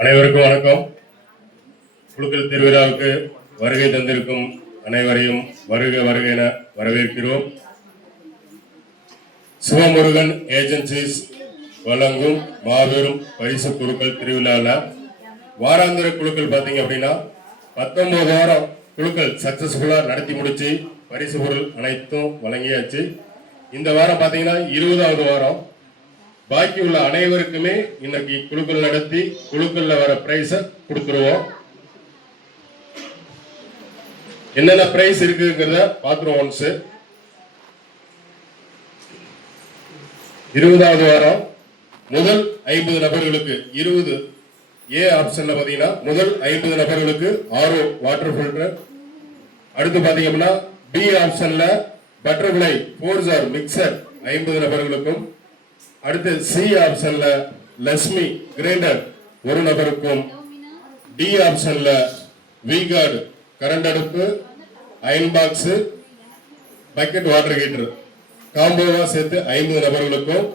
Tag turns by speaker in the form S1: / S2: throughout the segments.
S1: அனைவருக்கும் வணக்கம். குழுக்கள் திருவிழாவுக்கு வருகை தந்திருக்கும் அனைவரையும் வருக வருக என வரவேற்கிறோம். சிவமுருகன் ஏஜென்சிஸ் வழங்கும் மாபெரும் பரிசு குழுக்கள் திருவிழாவில் வாராந்திர குழுக்கள் பார்த்தீங்க அப்படின்னா பத்தொன்பது வாரம் குழுக்கள் சக்சஸ்ஃபுல்லாக நடத்தி முடிச்சு பரிசு பொருள் அனைத்தும் வழங்கியாச்சு. இந்த வாரம் பார்த்தீங்கன்னா இருபதாவது வாரம் பாக்கி உள்ள அனைவருக்குமே இன்னைக்கு குழுக்கள் நடத்தி குழுக்கள்ல வர பிரைஸ கொடுத்துருவோம். என்னென்ன பிரைஸ் இருக்குங்கிறத பாத்துருவோம் ஒன்ஸ் இருபதாவது வாரம் முதல் ஐம்பது நபர்களுக்கு இருபது ஏ ஆப்ஷன்ல பாத்தீங்கன்னா முதல் ஐம்பது நபர்களுக்கு ஆரோ வாட்டர் ஃபில்டர் அடுத்து பாத்தீங்கன்னா பி ஆப்ஷன்ல பட்டர்ஃபிளை போர்ஜர் மிக்சர் ஐம்பது நபர்களுக்கும் அடுத்து சி ஆப்ஷன்ல லட்சுமி கிரைண்டர் ஒரு நபருக்கும். டி ஆப்ஷன்ல விகார்டு கரண்ட் அடுப்பு iron box bucket water heater காம்போவா சேர்த்து ஐம்பது நபர்களுக்கும்.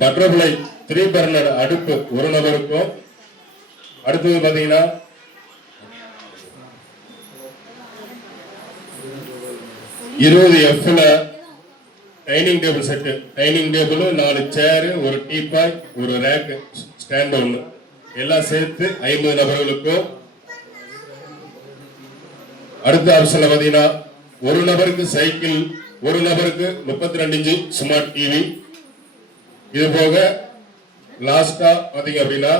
S1: பட்டர்ஃபிளை த்ரீ பர்னர் அடுப்பு ஒரு நபருக்கும். அடுத்தது பார்த்தீங்கன்னா இருபது எஃப்ல dining table set dining table நாலு சேரு ஒரு டீபாய் ஒரு ரேக்கு ஸ்டாண்ட் ஒன்று எல்லாம் சேர்த்து ஐம்பது நபர்களுக்கும் அடுத்த ஆப்ஷன்ல பார்த்தீங்கன்னா ஒரு நபருக்கு சைக்கிள் ஒரு நபருக்கு முப்பத்தி ரெண்டு இன்ச்சு ஸ்மார்ட் டிவி இது போக லாஸ்டா பார்த்தீங்க அப்படின்னா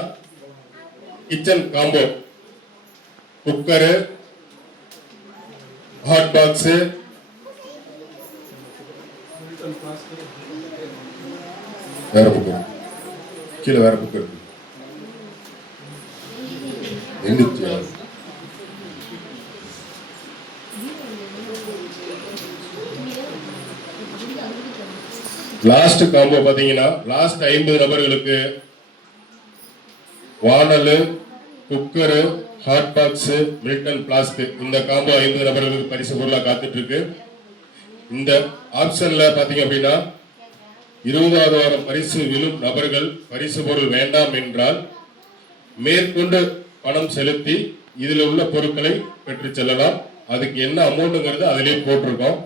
S1: kitchen combo cooker hot box வேற புக்கு கீழே வேற புக்கு இருக்கு. எண்பத்தி ஆறு லாஸ்ட் காம்போ பாத்தீங்கன்னா லாஸ்ட் ஐம்பது நபர்களுக்கு வானல் cooker hot box Milton flask இந்த காம்போ ஐம்பது நபர்களுக்கு பரிசு பொருளாக காத்துட்டு இருக்கு. இந்த ஆப்ஷன்ல பாத்தீங்க அப்படின்னா இருபதாவது வாரம் பரிசு விழும் நபர்கள் பரிசு பொருள் வேண்டாம் என்றால் மேற்கொண்டு பணம் செலுத்தி இதுல உள்ள பொருட்களை பெற்று செல்லலாம். அதுக்கு என்ன அமௌண்ட்டுங்கிறது அதிலே போட்டிருக்கோம்.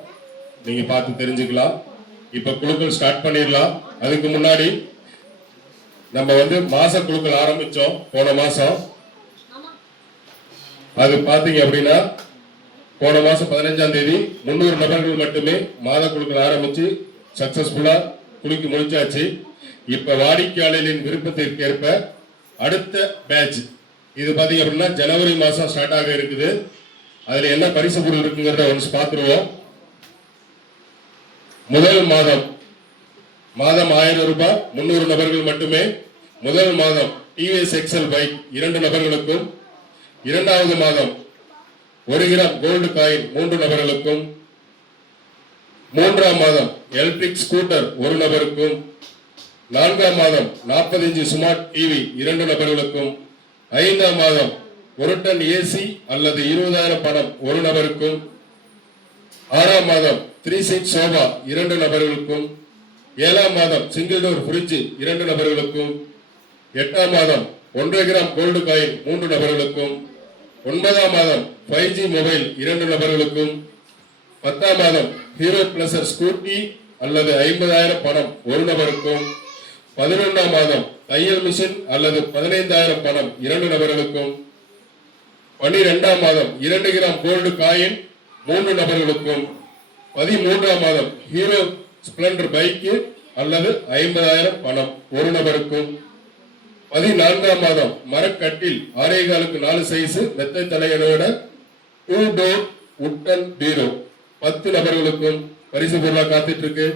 S1: நீங்க பார்த்து தெரிஞ்சுக்கலாம். இப்ப குழுக்கள் ஸ்டார்ட் பண்ணிடலாம். அதுக்கு முன்னாடி நம்ம வந்து மாச குழுக்கள் ஆரம்பிச்சோம். போன மாசம். அது பாத்தீங்க அப்படின்னா போன மாசம் பதினஞ்சாம் தேதி முன்னூறு நபர்கள் மட்டுமே மாத குழுக்கள் ஆரம்பிச்சு சக்சஸ்ஃபுல்லா குலுக்கி முடிச்சாச்சு இப்ப வாடிக்கையாளர்களின் விருப்பத்திற்கு ஏற்ப அடுத்த பேட்ச் இது பாத்தீங்க அப்படின்னா ஜனவரி மாசம் ஸ்டார்ட் ஆக இருக்குது. அதுல என்ன பரிசு பொருள் இருக்குங்கிறத ஒன்று பார்த்துருவோம். முதல் மாதம் மாதம் ஆயிரம் ரூபாய் முன்னூறு நபர்கள் மட்டுமே. முதல் மாதம் டிவிஎஸ் எக்ஸல் பைக் இரண்டு நபர்களுக்கும். இரண்டாவது மாதம் ஒரு கிராம் கோல்டு காயின் மூன்று நபர்களுக்கும் மூன்றாம் மாதம் எலக்ட்ரிக் ஸ்கூட்டர் ஒரு நபருக்கும் நான்காம் மாதம் நாற்பத்தஞ்சு ஸ்மார்ட் டிவி இரண்டு நபர்களுக்கும் ஐந்தாம் மாதம் ஒரு டன் ஏசி அல்லது இருபதாயிரம் பணம் ஒரு நபருக்கும் ஆறாம் மாதம் த்ரீ சீட் சோபா இரண்டு நபர்களுக்கும் ஏழாம் மாதம் சிங்கிள் டோர் ஃப்ரிட்ஜ் இரண்டு நபர்களுக்கும் எட்டாம் மாதம் ஒன்றரை கிராம் கோல்டு காயின் மூன்று நபர்களுக்கும் ஒன்பதாம் மாதம் ஃபைவ் ஜி மொபைல் இரண்டு நபர்களுக்கும் பத்தாம் மாதம் ஹீரோ பிளஸர் ஸ்கூட்டி அல்லது ஐம்பதாயிரம் பணம் ஒரு நபருக்கும் பதினொன்றாம் மாதம் தையல் மிஷின் அல்லது பதினைந்தாயிரம் பணம் இரண்டு நபர்களுக்கும் பன்னிரெண்டாம் மாதம் இரண்டு கிராம் கோல்டு காயின் மூன்று நபர்களுக்கும் பதிமூன்றாம் மாதம் ஹீரோ ஸ்பிளண்டர் பைக்கு அல்லது ஐம்பதாயிரம் பணம் ஒரு நபருக்கும். பதினான்காம் மாதம் மரக்கட்டில் ஆரேகாலுக்கு நாலு சைஸ் மெத்தை தலையனோட டூ டோர் உட்டன் பீரோ பத்து நபர்களுக்கும் பரிசு பொருளாக காத்துட்டு இருக்கு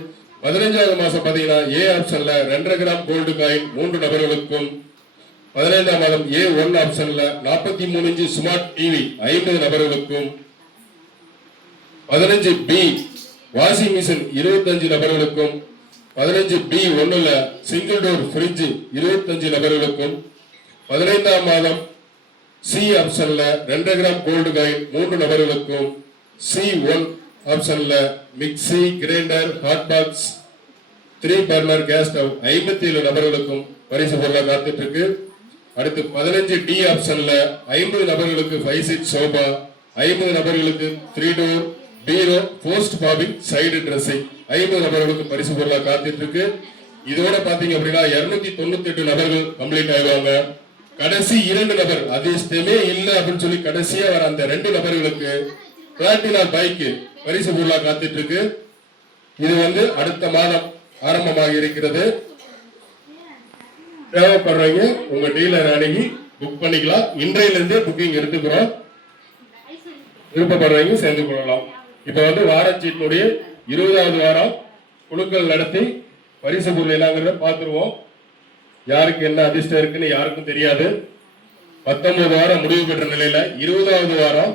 S1: பதினைஞ்சாவது மாசம் பாத்தீங்கன்னா ஏ ஆப்ஷன்ல ரெண்டரை கிராம் கோல்டு காயின் மூன்று நபர்களுக்கும். பதினைந்தாம் மாதம் ஏ ஒன் ஆப்ஷன்ல நாற்பத்தி மூணு இன்ச்சு ஸ்மார்ட் டிவி ஐம்பது நபர்களுக்கும். பதினஞ்சு பி வாஷிங் மிஷின் இருபத்தஞ்சு நபர்களுக்கும். பதினஞ்சு பி ஒன்றில் சிங்கிள் டோர் ஃப்ரிட்ஜ் இருபத்தஞ்சு நபர்களுக்கும் பதினைந்தாம் மாதம் சி ஆப்ஷன்ல ரெண்டரை கிராம் கோல்டு காயின் மூன்று நபர்களுக்கும் சி ஒன் ஆப்ஷன்ல mixie grinder hot box three burner gas stove ஐம்பத்தி ஏழு நபர்களுக்கும் பரிசு பொருளாக காத்துட்டு இருக்கு அடுத்து பதினஞ்சு டி ஆப்ஷன்ல ஐம்பது நபர்களுக்கு ஃபைவ் சீட் சோபா ஐம்பது நபர்களுக்கு த்ரீ டோர் பீரோ போஸ்ட் பாபிங் சைடு ட்ரெஸ்ஸிங் ஐம்பது நபர்களுக்கு பரிசு பொருளா காத்துட்டு இருக்கு. இதோட பாத்தீங்க அப்படின்னா இருநூத்தி தொண்ணூத்தி எட்டு நபர்கள் கம்ப்ளீட் ஆயிடுவாங்க. கடைசி இரண்டு நபர் அதிர்ஷ்டமே இல்லை அப்படின்னு சொல்லி கடைசியா வர அந்த ரெண்டு நபர்களுக்கு பிளாட்டினா பைக்கு பரிசு பொருளா காத்துட்டு இருக்கு. இது வந்து அடுத்த மாதம் ஆரம்பமாக இருக்கிறது. தேவைப்படுறவங்க உங்க டீலர் அணுகி புக் பண்ணிக்கலாம். இன்றையில இருந்தே புக்கிங் எடுத்துக்கிறோம். விருப்பப்படுறவங்க சேர்ந்து கொள்ளலாம். இப்ப வந்து வாரச்சீட்டினுடைய இருபதாவது வாரம் குழுக்கள் நடத்தி பரிசு பொருள் பார்த்துருவோம். யாருக்கு என்ன அதிர்ஷ்டம் இருக்குன்னு யாருக்கும் தெரியாது. பத்தொன்பது வாரம் முடிவு பெற்ற நிலையில இருபதாவது வாரம்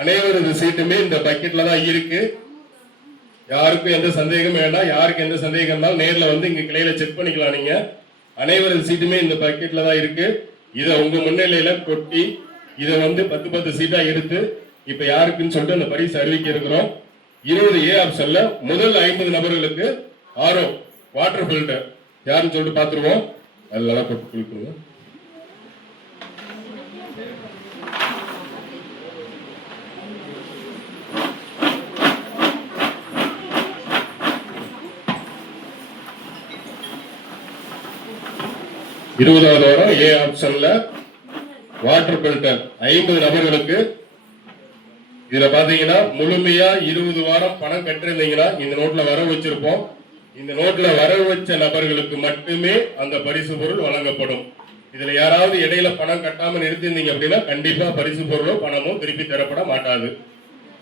S1: அனைவரது சீட்டுமே இந்த பக்கெட்ல தான் இருக்கு. யாருக்கும் எந்த சந்தேகமும் வேண்டாம். யாருக்கு எந்த சந்தேகம் இருந்தாலும் நேரில் வந்து இங்க கிளையில செக் பண்ணிக்கலாம் நீங்க. அனைவரது சீட்டுமே இந்த பக்கெட்ல தான் இருக்கு. இதை உங்க முன்னிலையில கொட்டி இதை வந்து பத்து பத்து சீட்டா எடுத்து இப்ப யாருக்குன்னு சொல்லிட்டு அந்த பரிசு அறிவிக்க இருக்கிறோம். இருபது ஏ ஆப்ஷன்ல முதல் ஐம்பது நபர்களுக்கு ஆரோ வாட்டர் ஃபில்டர் யாருன்னு சொல்லிட்டு பார்த்துருவோம் அதெல்லாம் போட்டு குளிக்கணும் இருபதாவது வாரம் ஏ ஆப்ஷன்ல வாட்டர் ஃபில்டர் ஐம்பது நபர்களுக்கு இதுல பாத்தீங்கன்னா முழுமையா இருபது வாரம் பணம் கட்டிருந்தீங்கன்னா இந்த நோட்ல வர வச்சிருப்போம். இந்த நோட்ல வர வச்ச நபர்களுக்கு மட்டுமே அந்த பரிசு பொருள் வழங்கப்படும். இதுல யாராவது இடையில பணம் கட்டாம நிறுத்திருந்தீங்க அப்படின்னா கண்டிப்பா பரிசு பொருளோ பணமோ திருப்பி தரப்பட மாட்டாது.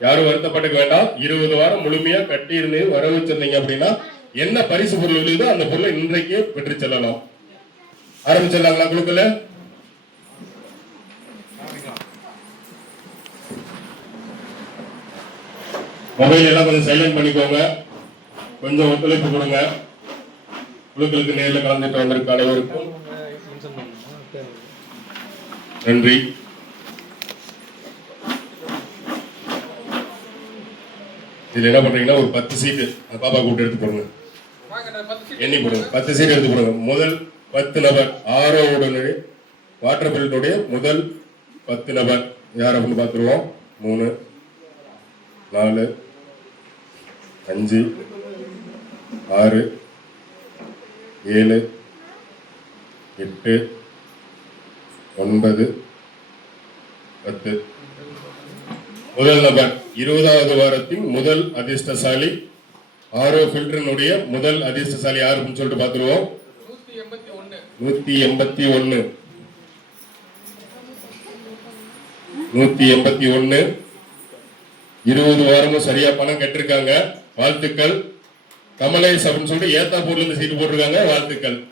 S1: யாரும் வருத்தப்பட்டுக்க வேண்டாம். இருபது வாரம் முழுமையா கட்டி இருந்து வர வச்சிருந்தீங்க அப்படின்னா என்ன பரிசு பொருள் விழுதோ அந்த பொருளை இன்றைக்கே பெற்று செல்லலாம். ஆரம்பிச்சிடலாங்களா குழுக்கள்? மொபைல் எல்லாம் கொஞ்சம் சைலண்ட் பண்ணிக்கோங்க. கொஞ்சம் ஒத்துழைப்பு கொடுங்க. குழுக்களுக்கு நேரில் கலந்துட்டு வந்திருக்க அனைவருக்கும் நன்றி. இதில் என்ன பண்றீங்கன்னா ஒரு பத்து சீட்டு பாப்பா கூப்பிட்டு எடுத்து போடுங்க. எண்ணி போடுங்க. பத்து சீட் எடுத்து போடுங்க. முதல் பத்து நபர் ஆரோவுடனே வாட்டர் பில்லுடைய முதல் பத்து நபர். யார் அப்படின்னு பார்த்துருவோம்? மூணு நாலு அஞ்சு ஆறு ஏழு எட்டு ஒன்பது பத்து. முதல் நபர் இருபதாவது வாரத்தின் முதல் அதிர்ஷ்டசாலி. ஆரோ ஃபில்டரினுடைய முதல் அதிர்ஷ்டசாலி யாருன்னு சொல்லிட்டு பார்த்துருவோம்.
S2: நூத்தி எண்பத்தி ஒன்று
S1: நூத்தி எண்பத்தி ஒன்னு. நூத்தி எண்பத்தி ஒன்னு. இருபது வாரமும் சரியா பணம் கட்டிருக்காங்க. வாழ்த்துக்கள். கமலேஷ் அப்படின்னு சொல்லிட்டு ஏத்தாப்பூர்ல இருந்து சீட்டு போட்டிருக்காங்க. வாழ்த்துக்கள்.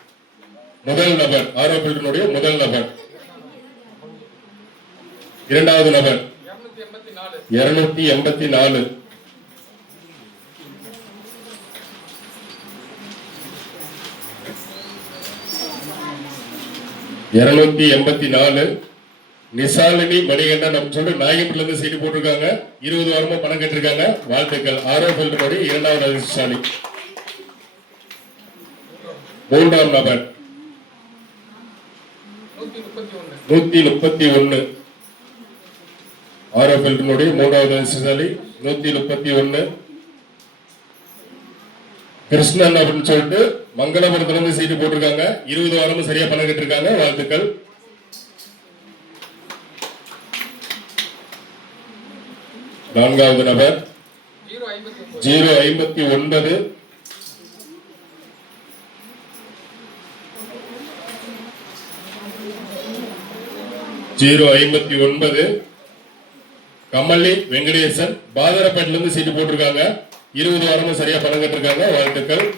S1: முதல் நபர் ஆரோ பில்டனுடைய முதல் நபர். இரண்டாவது நபர்.
S2: இருநூத்தி எண்பத்தி நாலு.
S1: இருநூத்தி எண்பத்தி நாலு. நிசாலினி மணிகண்டன் அப்படின்னு சொல்லிட்டு நாயகன்ல இருந்து சீட்டு போட்டிருக்காங்க. இருபது வாரமா பணம் கட்டிருக்காங்க. வாழ்த்துக்கள். ஆரோ படி இரண்டாவது அதிர்ஷ்டாலி மூன்றாம் நபர்.
S2: நூத்தி முப்பத்தி ஒண்ணு
S1: ஒன்னு. ஆரோ பில்டனுடைய மூன்றாவது அதிர்ஷ்டசாலி. நூத்தி முப்பத்தி ஒன்னு. கிருஷ்ணன் அப்படின்னு சொல்லிட்டு மங்களபுரத்துல இருந்து சீட்டு போட்டிருக்காங்க. இருபது வாரமும் சரியா பணம் கட்டிருக்காங்க. வாழ்த்துக்கள். நான்காவது நபர்.
S2: ஜீரோ ஐம்பத்தி ஒன்பது.
S1: ஜீரோ ஐம்பத்தி ஒன்பது. ஜீரோ ஐம்பத்தி ஒன்பது. கமலி வெங்கடேசன் பாதரப்பேட்டில இருந்து சீட்டு போட்டிருக்காங்க. இருபது வாரமும் சரியா பணம் கட்டிருக்காங்க. வாழ்த்துக்கள்.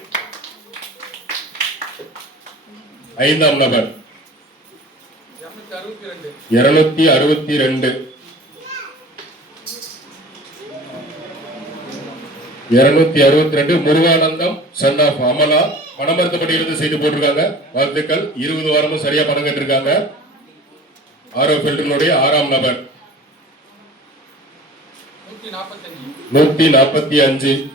S1: ஐந்தாம் நபர்.
S2: இருநூத்தி அறுபத்தி ரெண்டு.
S1: இருநூத்தி அறுபத்தி ரெண்டு முருகானந்தம் சன் ஆஃப் அமலா பணமர்த்தப்பட்டியிலிருந்து செய்து போட்டிருக்காங்க. வாழ்த்துக்கள். இருபது வாரமும் சரியா பணம் கட்டிருக்காங்க. ஆரோ ஃபில்டனுடைய ஆறாம் நபர்.
S2: நூத்தி
S1: நாற்பத்தி அஞ்சு.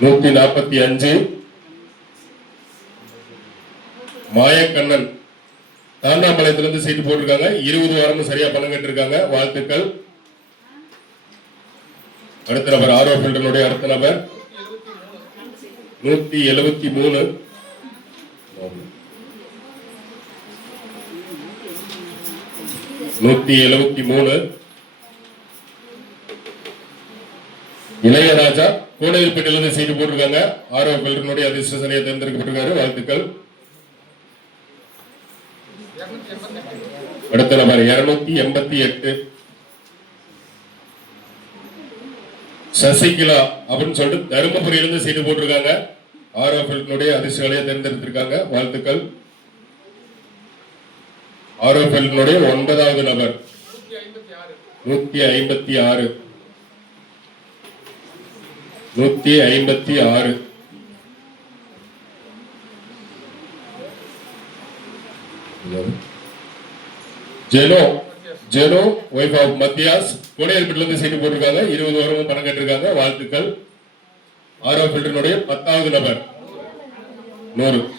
S1: நூத்தி நாற்பத்தி அஞ்சு. மாயக்கண்ணன். தாண்டாம்பாளையத்திலிருந்து சீட்டு போட்டிருக்காங்க. இருபது வாரமும் சரியா பணம் கட்டிருக்காங்க வாழ்த்துக்கள். அடுத்த நபர் ஆர்வ பில்டனுடைய அடுத்த நபர்.
S2: நூற்றி மூணு
S1: நூத்தி எழுபத்தி மூணு. நூத்தி எழுபத்தி மூணு. இளையராஜா கோடையில்பேட்டிலிருந்து சீட்டு போட்டிருக்காங்க. ஆர்வ பில்டனுடைய அதிர்ஷ்டசாலியை தேர்ந்தெடுக்கப்பட்டிருக்காரு. வாழ்த்துக்கள். அடுத்த நபர் இருநூத்தி எண்பத்தி எட்டு. சசிகலா அப்படின்னு சொல்லிட்டு தருமபுரியிலிருந்து சீட்டு போட்டிருக்காங்க. ஆரோ பில்டனுடைய தேர்ந்தெடுத்திருக்காங்க வாழ்த்துக்கள். ஆரோ ஒன்பதாவது நபர். நூத்தி ஐம்பத்தி
S2: ஆறு.
S1: நூத்தி ஐம்பத்தி ஆறு. Jeno Jeno wife of Mathias கோடையல்பட்டில இருந்து சீட்டு போட்டிருக்காங்க. இருபது வருஷமும் பணம் கட்டிருக்காங்க. வாழ்த்துக்கள். ஆரோ ஃபில்டனுடைய பத்தாவது நபர். நூறு.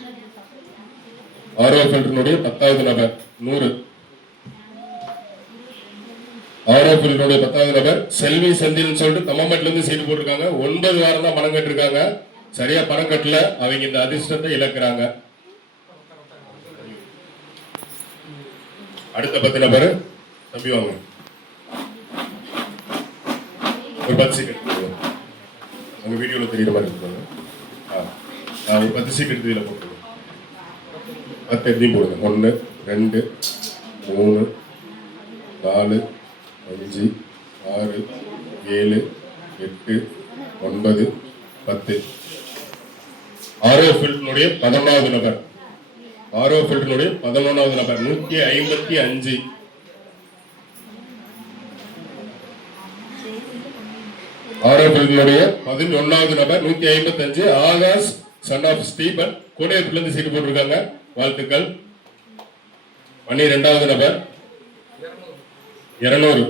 S1: ஆரோ ஃபில்டனுடைய பத்தாவது நபர். நூறு. ஆரோ ஃபில்டனுடைய பத்தாவது நபர். செல்வி செந்தில்னு சொல்லிட்டு தம்மம்பட்டிலிருந்து சீட்டு போட்டிருக்காங்க. ஒன்பது வாரம் தான் பணம் கட்டிருக்காங்க. சரியா பணம் கட்டல. அவங்க இந்த அதிர்ஷ்டத்தை இழக்கிறாங்க. அடுத்த பத்து நபர் தம்பி வாங்க. ஒரு பத்து சீக்கிரம் உங்க வீடியோல தெரியுற மாதிரி இருக்கு ஆ ஒரு பத்து சீக்கிரம் எடுத்து இதில் போட்டுருங்க. பத்து எடுத்தையும் போடுங்க. ஒன்று ரெண்டு மூணு நாலு அஞ்சு ஆறு ஏழு எட்டு ஒன்பது பத்து. ஆரோ ஃபீல்டினுடைய பதினொன்றாவது நபர். ஆரோ ஃபீல்டினுடைய பதினொன்றாவது நபர் நூற்றி ஐம்பத்தி அஞ்சு. ஆரோ ஃபீல்டினுடைய பதினொன்றாவது நபர் நூற்றி ஐம்பத்தி அஞ்சு. ஆகாஷ் சன் ஆஃப் ஸ்டீபன் கோடையத்திலிருந்து சீட்டு போட்டிருக்காங்க. வாழ்த்துக்கள். பன்னிரெண்டாவது நபர்
S2: இரநூறு
S1: இருநூறு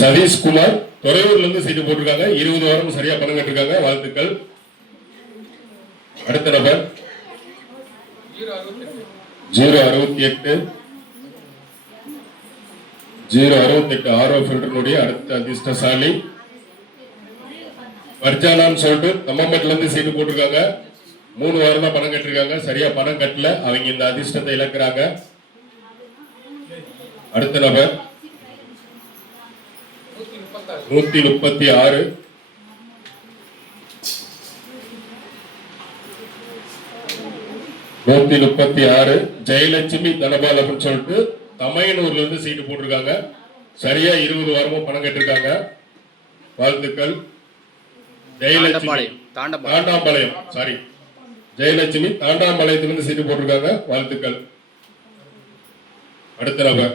S1: சதீஷ்குமார் துறையூர்ல இருந்து செய்து போட்டிருக்காங்க. இருபது வாரம் சரியா பணம் கட்டிருக்காங்க. வாழ்த்துக்கள். அடுத்த நபர்.
S2: ஜீரோ
S1: அறுபத்தி எட்டு. ஜீரோ அறுபத்தி எட்டு ஆரோ ஃபில்டருடைய அடுத்த அதிர்ஷ்டசாலி. வர்ஜானான்னு சொல்லிட்டு தம்மம்பட்டில இருந்து சீட்டு போட்டிருக்காங்க. மூணு வாரம் தான் பணம் கட்டிருக்காங்க. சரியா பணம் கட்டல. அவங்க இந்த அதிர்ஷ்டத்தை இழக்கிறாங்க. அடுத்த நபர். நூத்தி முப்பத்தி ஆறு. நூத்தி முப்பத்தி ஆறு ஜெயலட்சுமி தனபால் அப்படின்னு சொல்லிட்டு தமையனூர்ல இருந்து சீட்டு போட்டிருக்காங்க. சரியா இருபது வாரமும் பணம் கட்டிருக்காங்க. வாழ்த்துக்கள். ஜெயலட்சுமி தாண்டாம்பாளையம் சாரி ஜெயலட்சுமி தாண்டாம்பாளையத்திலிருந்து சீட்டு போட்டிருக்காங்க. வாழ்த்துக்கள். அடுத்த நபர்.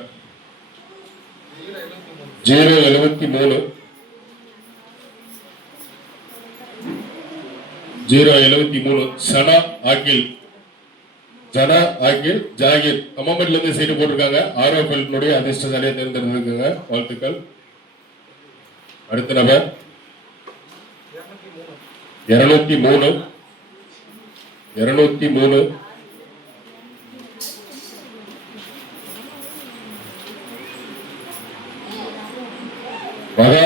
S2: ஜீரோ எழுபத்தி மூணு.
S1: ஜீரோ எழுபத்தி மூணு. சனா ஆகில் ஜனா ஆக்கில் ஜாகிர். அம்மாமட்ல இருந்து சீட்டு போட்டிருக்காங்க. ஆரோ பெல்னுடைய அதிர்ஷ்டசாலியை தேர்ந்தெடுத்திருக்காங்க. வாழ்த்துக்கள். அடுத்த நபர்.
S2: இருநூத்தி மூணு.
S1: இருநூத்தி மூணு.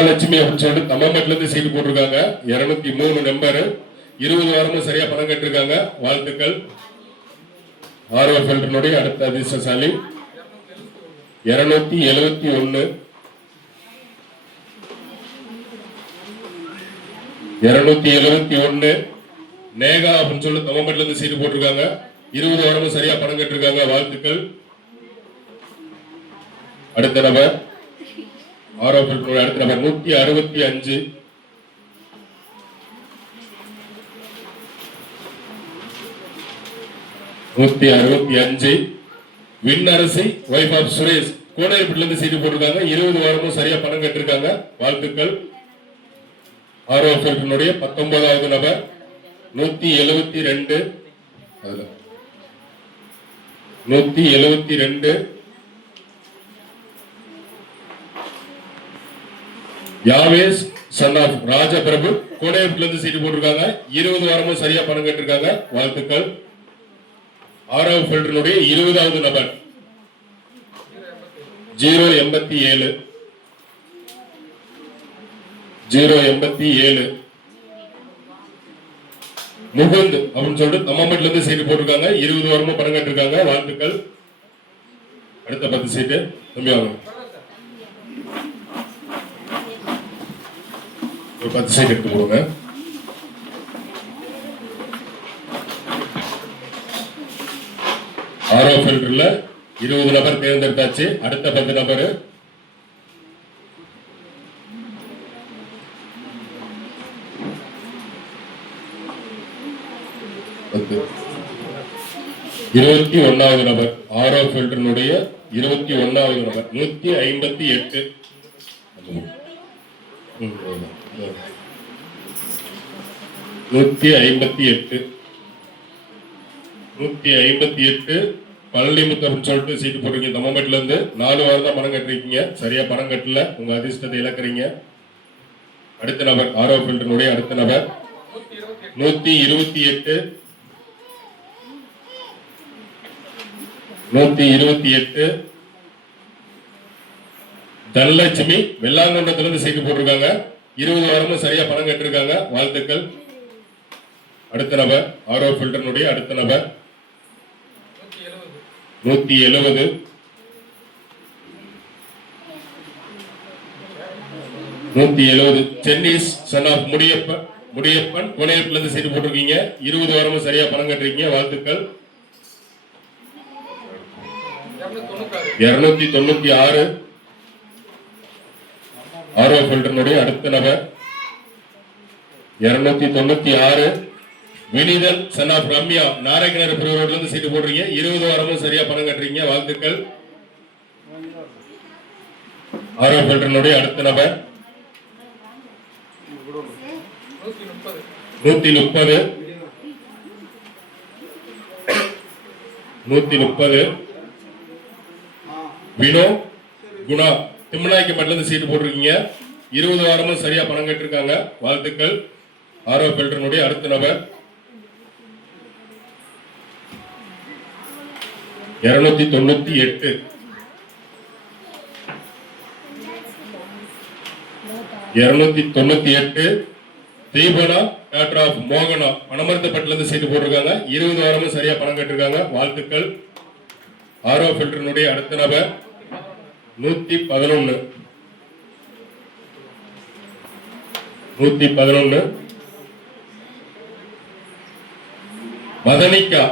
S1: லட்சுமி அப்படின்னு சொல்லிட்டு தம்மம்பட்டில இருந்து சீட்டு போட்டிருக்காங்க. இருநூத்தி மூணு நம்பர் இருபது வாரமும் சரியா பணம் கட்டிருக்காங்க. வாழ்த்துக்கள். ஆர்வ ஃபெல்டனுடைய அடுத்த அதிர்ஷ்டசாலி. இருநூத்தி எழுபத்தி ஒன்னு இருநூத்தி எழுபத்தி ஒன்னு நேகா அப்படின்னு சொல்லி தம்மம்பட்டில இருந்து சீட்டு போட்டிருக்காங்க. இருபது வாரமும் சரியா பணம் கட்டிருக்காங்க. வாழ்த்துக்கள். அடுத்த நபர். ஆரோ அடுத்த நூத்தி அறுபத்தி அஞ்சு. நூத்தி அறுபத்தி அஞ்சு. விண்ணரசி ஒய்ஃப் ஆஃப் சுரேஷ் கோடையப்பட்டில இருந்து சீட்டு போட்டிருக்காங்க. இருபது வாரமும் சரியா பணம் கட்டிருக்காங்க. வாழ்த்துக்கள். ஆர்ஓ பத்தொன்பதாவது நபர் நூத்தி எழுபத்தி ரெண்டு. அதுல நூத்தி எழுபத்தி ரெண்டு. யாவேஸ் சன் ஆஃப் ராஜபிரபு கோடையத்துல இருந்து சீட்டு போட்டிருக்காங்க. இருபது வாரமும் சரியா பணம் கேட்டிருக்காங்க. வாழ்த்துக்கள். ஆறாவது ஃபில்டருடைய இருபதாவது நபர். ஜீரோ எண்பத்தி ஏழு. ஜீரோ எண்பத்தி ஏழு. முகுந்த் அப்படின்னு சொல்லிட்டு தம்மாம்பட்டில இருந்து சீட்டு போட்டிருக்காங்க. இருபது வாரமும் பணம் கேட்டிருக்காங்க. வாழ்த்துக்கள். அடுத்த பத்து சீட்டு. தம்பி ஒரு பத்து சீட் எடுத்து கொடுங்க. ஆரோ ஃபில்டர்ல இருபது நபர் தேர்ந்தெடுத்தாச்சு. அடுத்த பத்து நபர். இருபத்தி ஒன்னாவது நபர். ஆரோ ஃபில்டர்னுடைய இருபத்தி ஒன்னாவது நபர். நூத்தி ஐம்பத்தி எட்டு. ம், நூத்தி ஐம்பத்தி எட்டு. நூத்தி ஐம்பத்தி எட்டு பழனிமுத்தம் சொல்லிட்டு சீட்டு போடுறீங்க தம்மம்பட்டில இருந்து நாலு வாரம் தான் பணம் கட்டிருக்கீங்க. சரியா பணம் கட்டல. உங்க அதிர்ஷ்டத்தை இழக்கிறீங்க. அடுத்த நபர் ஆரோ ஃபில்டனுடைய அடுத்த நபர். நூத்தி இருபத்தி எட்டு. நூத்தி இருபத்தி எட்டு. தனலட்சுமி வெள்ளாங்கொண்டத்துல இருந்து சீட்டு போட்டிருக்காங்க. இருபது வாரமும் சரியா பணம் கட்டிருக்காங்க. வாழ்த்துக்கள். அடுத்த நபர் ஆரோ ஃபில்டர்னுடைய அடுத்த நபர். நூத்தி எழுபது நூத்தி எழுபது சென்னிஸ் சன் ஆஃப் முடியப்பன் முடியப்பன் கோனையத்துல இருந்து சீட்டு போட்டிருக்கீங்க. இருபது வாரமும் சரியா பணம் கட்டிருக்கீங்க. வாழ்த்துக்கள். இருநூத்தி தொண்ணூத்தி ஆறு. ஆரோ ஃபில்டர்னுடைய அடுத்த நபர். இருநூத்தி தொண்ணூத்தி ஆறு. வினிதன் சன் ஆஃப் ரம்யா நாராயணர் ரோட்ல இருந்து சீட்டு போடுறீங்க இருபது வாரமும் சரியா பணம் கட்டுறீங்க. வாழ்த்துக்கள். ஆரோ ஃபில்டர்னுடைய அடுத்த நபர். நூத்தி முப்பது. நூத்தி முப்பது. வினோ குணா. திம்மநாய்க்கு இருந்து சீட்டு போட்டிருக்கீங்க. இருபது வாரமும் சரியா பணம் கட்டிருக்காங்க. வாழ்த்துக்கள். ஆர்வ பெல்டனுடைய அடுத்த நபர். இருநூத்தி தொண்ணூத்தி எட்டு. இருநூத்தி தொண்ணூத்தி எட்டு. தீபனா டாக்டர் ஆஃப் மோகனா. பணமர்த்தப்பட்டில இருந்து சீட்டு போட்டிருக்காங்க. இருபது வாரமும் சரியா பணம் கட்டிருக்காங்க. வாழ்த்துக்கள். ஆர்வ ஃபில்டர்னுடைய அடுத்த நபர். நூத்தி பதினொன்னு. நூத்தி பதினொன்னு. மதனிக்கா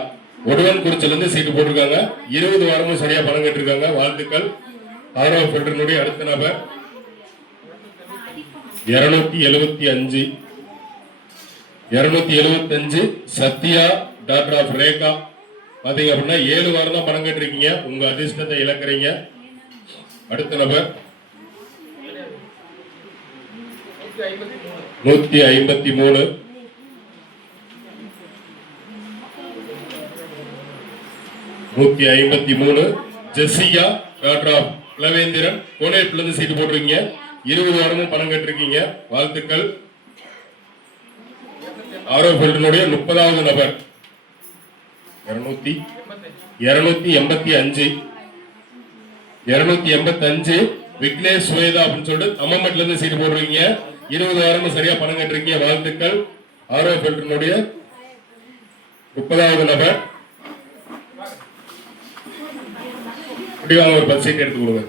S1: ஒடுவன் குறிச்சில இருந்து சீட்டு போட்டிருக்காங்க. இருபது வாரமும் சரியா பணம் கட்டிருக்காங்க. வாழ்த்துக்கள். ஆரோ ஃபில்டர்னுடைய அடுத்த நபர். இருநூத்தி எழுபத்தி அஞ்சு. இருநூத்தி எழுபத்தி அஞ்சு சத்யா டாக்டர் ஆஃப் ரேகா. பாத்தீங்க அப்படின்னா ஏழு வாரம் தான் பணம் கட்டிருக்கீங்க. உங்க அதிர்ஷ்டத்தை இழக்கிறீங்க. அடுத்த நபர். நூத்தி ஐம்பத்தி மூணு. நூத்தி ஐம்பத்தி மூணு. ஜெசிகா டாட்ரா ஆஃப் பிளவேந்திரன் கோனேட்ல இருந்து சீட்டு போட்டிருக்கீங்க. இருபது வாரமும் பணம் கேட்டிருக்கீங்க. வாழ்த்துக்கள். ஆரோக்கியனுடைய முப்பதாவது நபர். இருநூத்தி இருநூத்தி எண்பத்தி அஞ்சு. இருநூத்தி எண்பத்தி அஞ்சு விக்னேஷ் சுவேதா அப்படின்னு சொல்லிட்டு அம்மம்பட்டில இருந்து சீட்டு போடுறீங்க. இருபது வாரமும் சரியா பணம் கட்டுறீங்க. வாழ்த்துக்கள். ஆரோ ஃபில்டனுடைய முப்பதாவது நபர். ஒரு பத்து சீட் எடுத்து கொடுங்க.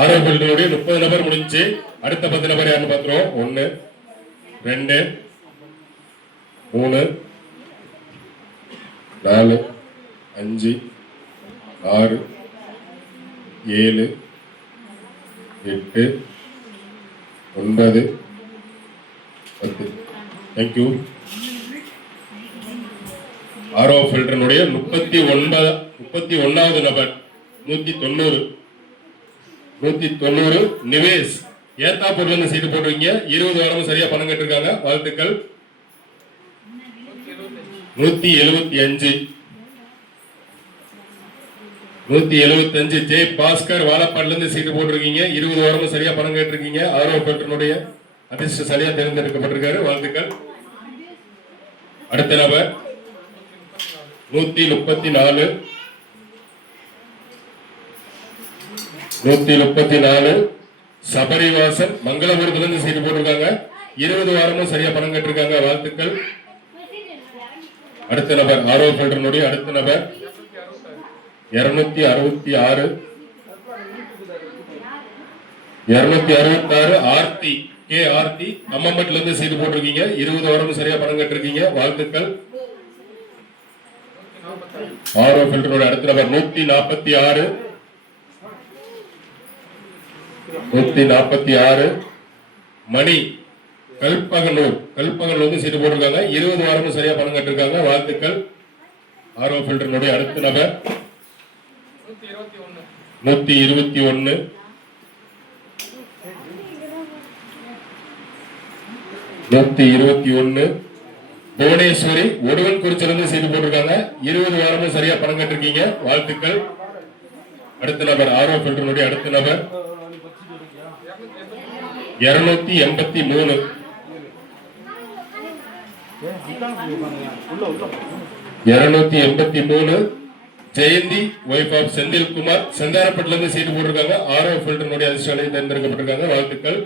S1: ஆரோ ஃபில்டனுடைய முப்பது நபர் முடிஞ்சு அடுத்த பத்து நபர் யாருன்னு பார்த்துருவோம். ஒன்னு ரெண்டு மூணு நாலு அஞ்சு ஆறு ஏழு எட்டு ஒன்பது பத்து. தேங்க்யூ ஆரோ ஃபில்டனுடைய முப்பத்தி ஒன்பது முப்பத்தி ஒன்னாவது நபர் நூத்தி தொண்ணூறு. நூத்தி தொண்ணூறு நிவேஷ் பொருள் சீட்டு போட்டிருக்கீங்க? இருபது வாரமும் சரியா பணம் கட்டிருக்காங்க. வாழ்த்துக்கள். நூத்தி எழுபத்தி அஞ்சு. நூத்தி எழுபத்தஞ்சு ஜே பாஸ்கர் வாழப்பாடுல இருந்து சீட்டு போட்டிருக்கீங்க. இருபது வாரமும் சரியா பணம் கேட்டிருக்கீங்க. ஆர்வ பெற்றனுடைய அதிர்ஷ்ட சரியா தேர்ந்தெடுக்கப்பட்டிருக்காரு. வாழ்த்துக்கள். அடுத்த நபர். நூத்தி முப்பத்தி நாலு. நூத்தி முப்பத்தி நாலு. சபரிவாசன் மங்களபுரத்துல இருந்து சீட்டு போட்டிருக்காங்க. இருபது வாரமும் சரியா பணம் கேட்டிருக்காங்க. வாழ்த்துக்கள். அடுத்த நபர். ஆர்வ பெற்றனுடைய அடுத்த நபர். இருநூத்தி அறுபத்தி ஆறு. இருநூத்தி அறுபத்தி ஆறு ஆர்த்தி கே ஆர்த்தி அம்மம்பட்டில இருந்து சீட்டு போட்டிருக்கீங்க. இருபது வாரம் சரியா பணம் கட்டிருக்கீங்க. வாழ்த்துக்கள். ஆரோ ஃபில்டரோட அடுத்த நபர் நூத்தி நாற்பத்தி ஆறு. நூத்தி நாற்பத்தி ஆறு. மணி கல்பகனூர் கல்பகனூர் வந்து சீட்டு போட்டிருக்காங்க. இருபது வாரமும் சரியா பணம் கட்டிருக்காங்க. வாழ்த்துக்கள். ஆர்வ ஃபில்டருடைய அடுத்த நபர் நூத்தி இருபத்தி ஒன்னு நூத்தி இருபத்தி ஒன்னு புவனேஸ்வரி ஒருவன் குறிச்சிலிருந்து செய்து போட்டிருக்காங்க. இருபது வாரமும் சரியா பணம் கட்டிருக்கீங்க. வாழ்த்துக்கள். அடுத்த நபர் ஆர்வ பெற்றனுடைய அடுத்த நபர். இருநூத்தி எண்பத்தி மூணு. இருநூத்தி எண்பத்தி மூணு. ஜெயந்தி ஒய்ஃப் ஆஃப் செந்தில்குமார் செந்தாரப்பட்டில இருந்து சீட்டு போட்டிருக்காங்க. ஆரோ ஃபில்டருடைய அதிர்ஷ்டாலையும் தேர்ந்தெடுக்கப்பட்டிருக்காங்க. வாழ்த்துக்கள்.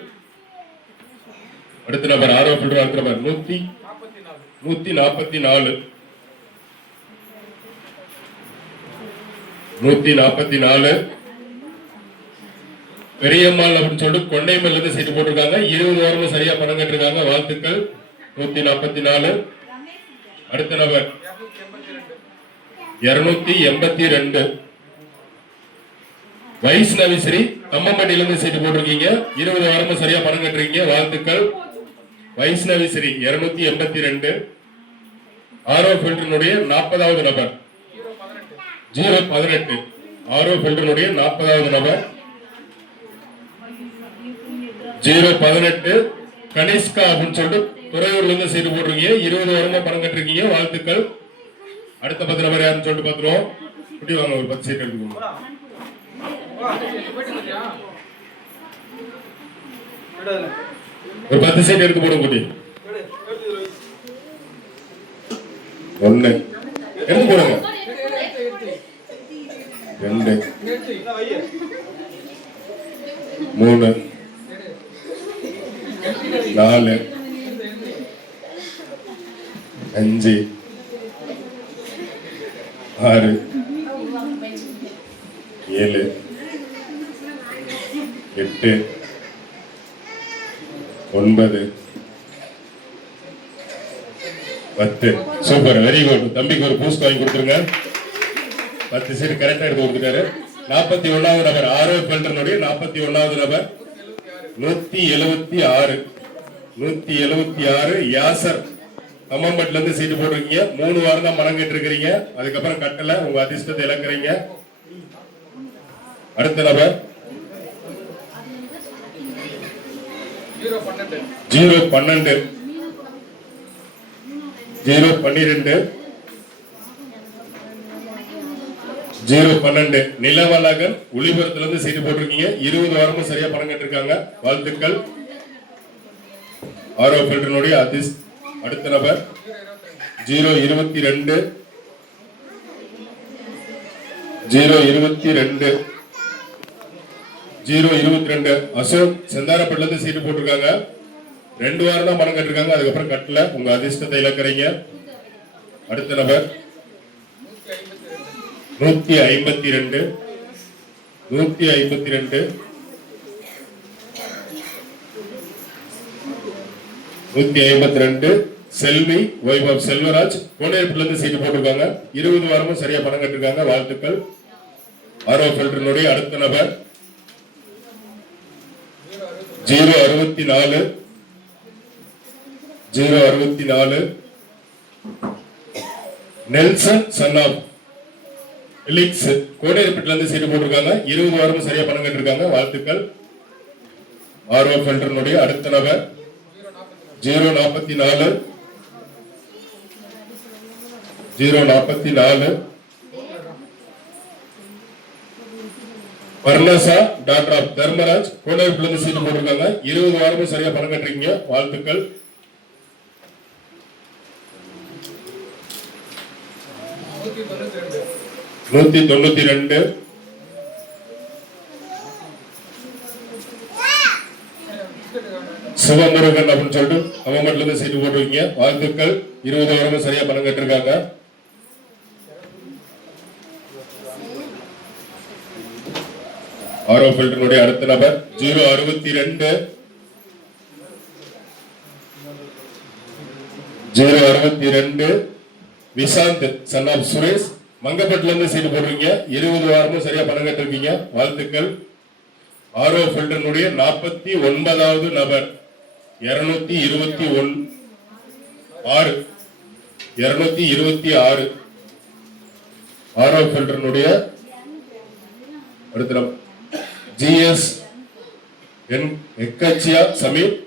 S1: அடுத்த நபர் ஆரோ ஃபில்டர் அடுத்த நபர். நூத்தி நூத்தி நாற்பத்தி நாலு நூத்தி நாற்பத்தி நாலு பெரியம்மாள் அப்படின்னு சொல்லிட்டு கொண்டைமல்ல இருந்து சீட்டு போட்டிருக்காங்க. இருபது வாரமும் சரியா பணம் கட்டிருக்காங்க. வாழ்த்துக்கள். நூத்தி நாற்பத்தி நாலு அடுத்த நபர் இருநூத்தி எண்பத்தி ரெண்டு. வைஷ்ணவி ஸ்ரீ கம்மம்பட்டியில இருந்து சீட்டு போட்டிருக்கீங்க. இருபது வாரமும் சரியா பணம் கட்டுறீங்க வாழ்த்துக்கள். வைஷ்ணவி ஸ்ரீ இருநூத்தி எண்பத்தி ரெண்டு. ஆரோ ஃபில்டரினுடைய நாற்பதாவது நபர். ஜீரோ பதினெட்டு. ஆரோ ஃபில்டரினுடைய நாற்பதாவது நபர். ஜீரோ பதினெட்டு. கனிஷ்கா அப்படின்னு சொல்லிட்டு துறையூர்ல இருந்து சீட்டு போட்டிருக்கீங்க. இருபது வாரமா பணம் கட்டிருக்கீங்க. வாழ்த்துக்கள். அடுத்த பத்து நபர் யாருன்னு சொல்லிட்டு பாத்துருவோம் குட்டி வாங்க ஒரு பத்து சீட் எடுத்துக்கோங்க ஒரு பத்து சீட் எடுத்து போடும் குட்டி. ஒண்ணு. எடுத்து போடுங்க. ரெண்டு. மூணு. நாலு. அஞ்சு. ஆறு ஏழு எட்டு ஒன்பது பத்து. சூப்பர் வெரி குட் தம்பிக்கு ஒரு பூஸ்ட் வாங்கி கொடுத்துருங்க. பத்து சீட் கரெக்டா எடுத்து கொடுத்துட்டாரு. நாற்பத்தி ஒன்னாவது நபர் ஆரோ பெல்டனுடைய நாற்பத்தி ஒன்னாவது நபர் நூத்தி எழுபத்தி ஆறு நூத்தி எழுபத்தி ஆறு யாசர். அம்மம்பட்டில இருந்து சீட்டு போட்டிருக்கீங்க. மூணு வாரம் தான் பணம் கட்டிருக்கிறீங்க. அதுக்கப்புறம் கட்டல. உங்க அதிர்ஷ்டத்தை இழக்கிறீங்க. அடுத்த நபர். ஜீரோ பன்னெண்டு. ஜீரோ பன்னிரெண்டு. ஜீரோ பன்னெண்டு. நிலவலகன் ஒளிபுரத்துல இருந்து சீட்டு போட்டிருக்கீங்க. இருபது வாரமும் சரியா பணம் கட்டிருக்காங்க. வாழ்த்துக்கள். ஆரோ ஃபில்டனுடைய அதிஸ் அடுத்த நபர் ஜீரோ இருபத்தி ரெண்டு. ஜீரோ இருபத்தி ரெண்டு. ஜீரோ இருபத்தி ரெண்டு. அசோக் செந்தாரப்பட்டில இருந்து சீட்டு போட்டிருக்காங்க. ரெண்டு வாரம் தான் பணம் கட்டிருக்காங்க. அதுக்கப்புறம் கட்டல. உங்க அதிர்ஷ்டத்தை இழக்கிறீங்க. அடுத்த நபர் நூத்தி ஐம்பத்தி ரெண்டு. நூத்தி ஐம்பத்தி ரெண்டு. நூத்தி ஐம்பத்தி ரெண்டு செல்வி வைபவ் செல்வராஜ் கோனேரிப்புல இருந்து சீட்டு போட்டிருக்காங்க. இருபது வாரமும் சரியா பணம் கட்டிருக்காங்க வாழ்த்துக்கள். ஆர்வ ஃபில்டரினுடைய அடுத்த நபர். ஜீரோ அறுபத்தி நாலு. ஜீரோ அறுபத்தி நாலு. நெல்சன் சன்னாப். லிக்ஸ் எலிக்ஸ் கோடேரிப்பட்டில இருந்து சீட்டு போட்டிருக்காங்க. இருபது வாரமும் சரியா பணம் கட்டிருக்காங்க வாழ்த்துக்கள். ஆர்வ ஃபில்டரினுடைய அடுத்த நபர். ஜீரோ நாற்பத்தி நாலு. ஜீரோ நாற்பத்தி நாலு. பர்ணசா டாக்டர் ஆஃப் தர்மராஜ் கோடை இருந்து சீட்டு போட்டிருக்காங்க. இருபது வாரமும் சரியா பணம் கட்டுறீங்க வாழ்த்துக்கள். நூத்தி தொண்ணூத்தி ரெண்டு. சிவமுருகன் அப்படின்னு சொல்லிட்டு அவமட்டில இருந்து சீட்டு போட்டிருக்கீங்க. வாழ்த்துக்கள். இருபது வாரமும் சரியா பணம் கட்டிருக்காங்க. ஆரோ ஃபில்டருடைய அடுத்த நபர் ஜீரோ அறுபத்தி ரெண்டு ஜீரோ அறுபத்தி ரெண்டு விசாந்த் சன் ஆஃப் சுரேஷ். மங்கப்பட்டுல இருந்து சீட்டு போடுறீங்க இருபது வாரமும் சரியா பணம் கட்டிருக்கீங்க. வாழ்த்துக்கள். ஆரோ ஃபில்டருடைய நாற்பத்தி ஒன்பதாவது நபர். இருநூத்தி இருபத்தி ஒன். ஆறு. இருநூத்தி இருபத்தி ஆறு. ஆரோ ஃபில்டருடைய அடுத்த ஜிஎஸ் என் எக்கச்சியா சமீர்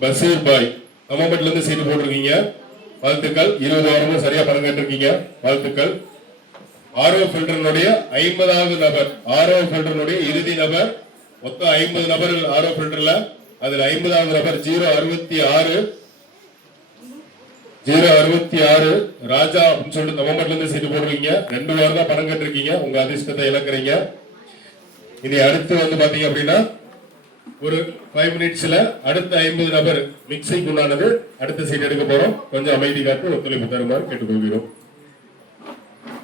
S1: பசீர் பாய் அம்மாபட்டில இருந்து சீட்டு போட்டிருக்கீங்க. வாழ்த்துக்கள். இருபது வாரமும் சரியா பணம் கேட்டிருக்கீங்க. வாழ்த்துக்கள். ஆரோ ஃபில்டர்னுடைய ஐம்பதாவது நபர். ஆரோ ஃபில்டர்னுடைய இறுதி நபர். மொத்தம் ஐம்பது நபர்கள் ஆரோ ஃபில்டர்ல அதுல ஐம்பதாவது நபர் ஜீரோ அறுபத்தி ஆறு ஜீரோ அறுபத்தி ஆறு ராஜா அப்படின்னு சொல்லிட்டு நவம்பர்ல இருந்து சீட்டு போடுறீங்க. ரெண்டு வாரம் தான் பணம் கட்டிருக்கீங்க. உங்க அதிர்ஷ்டத்தை இழக்கிறீங்க. இனி அடுத்து வந்து பாத்தீங்க அப்படின்னா ஒரு ஃபைவ் மினிட்ஸ்ல அடுத்த ஐம்பது நபர் மிக்சிங் உண்டானது அடுத்த சீட் எடுக்க போறோம். கொஞ்சம் அமைதி காத்து ஒத்துழைப்பு தருமாறு கேட்டுக்கொள்கிறோம்.